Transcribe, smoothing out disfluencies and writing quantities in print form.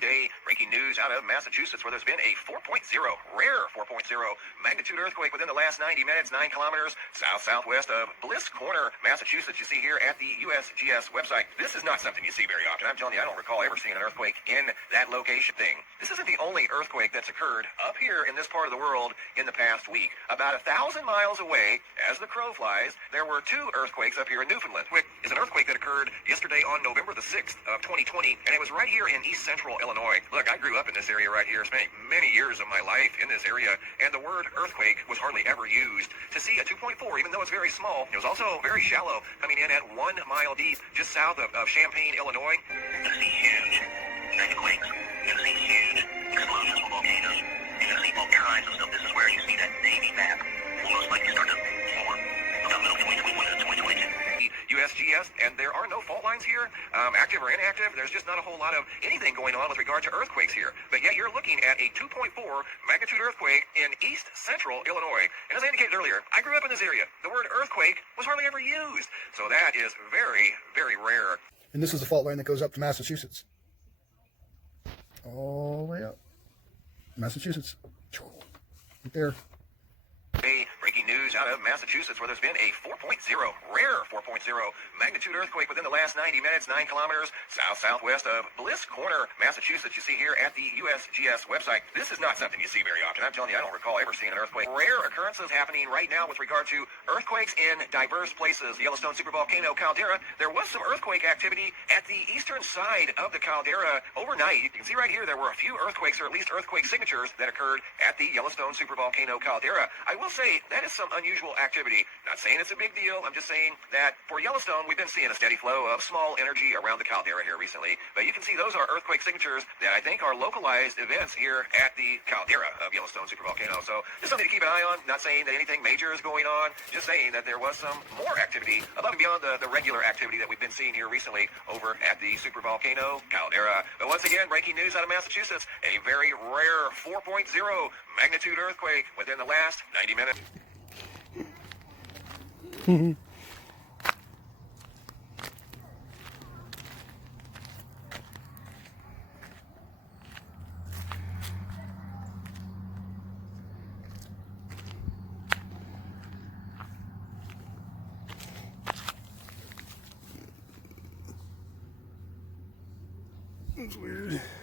Today, breaking news out of Massachusetts, where there's been a 4.0, rare 4.0 magnitude earthquake within the last 90 minutes, 9 kilometers southwest of Bliss Corner, Massachusetts. You see here at the USGS website. This is not something you see very often. I'm telling you, I don't recall ever seeing an earthquake in that location thing. This isn't the only earthquake that's occurred up here in this part of the world in the past week. About 1,000 miles away, as the crow flies, there were 2 earthquakes up here in Newfoundland. Which is an earthquake that occurred yesterday on November the 6th of 2020, and it was right here in east central Illinois. Look, I grew up in this area right here, spent many years of my life in this area, and the word earthquake was hardly ever used. To see a 2.4, even though it's very small, it was also very shallow, coming in at 1 mile deep, just south of Champaign, Illinois. You see huge earthquakes. You see huge explosions of volcanoes. You see volcanites and stuff. This is where you see that Navy map will most likely start to form about middle 2021 to 2022. USGS, and there are no fault lines here, active or inactive. There's just not a whole lot of anything going on with regard to earthquakes here. But yet you're looking at a 2.4 magnitude earthquake in east central Illinois. And as I indicated earlier, I grew up in this area. The word earthquake was hardly ever used. So that is very, very rare. And this is the fault line that goes up to Massachusetts. All the way up. Massachusetts. Right there. Breaking news out of Massachusetts, where there's been a 4.0, rare 4.0 magnitude earthquake within the last 90 minutes, 9 kilometers southwest of Bliss Corner, Massachusetts. You see here at the USGS website. This is not something you see very often. I'm telling you, I don't recall ever seeing an earthquake. Rare occurrences happening right now with regard to earthquakes in diverse places. The Yellowstone supervolcano caldera. There was some earthquake activity at the eastern side of the caldera overnight. You can see right here there were a few earthquakes, or at least earthquake signatures, that occurred at the Yellowstone supervolcano caldera. I will say that is some unusual activity. Not saying it's a big deal. I'm just saying that for Yellowstone, we've been seeing a steady flow of small energy around the caldera here recently. But you can see those are earthquake signatures that I think are localized events here at the caldera of Yellowstone supervolcano. So just something to keep an eye on. Not saying that anything major is going on. Just saying that there was some more activity above and beyond the regular activity that we've been seeing here recently over at the supervolcano caldera. But once again, breaking news out of Massachusetts, a very rare 4.0 magnitude earthquake within the last 90 minutes. That's weird.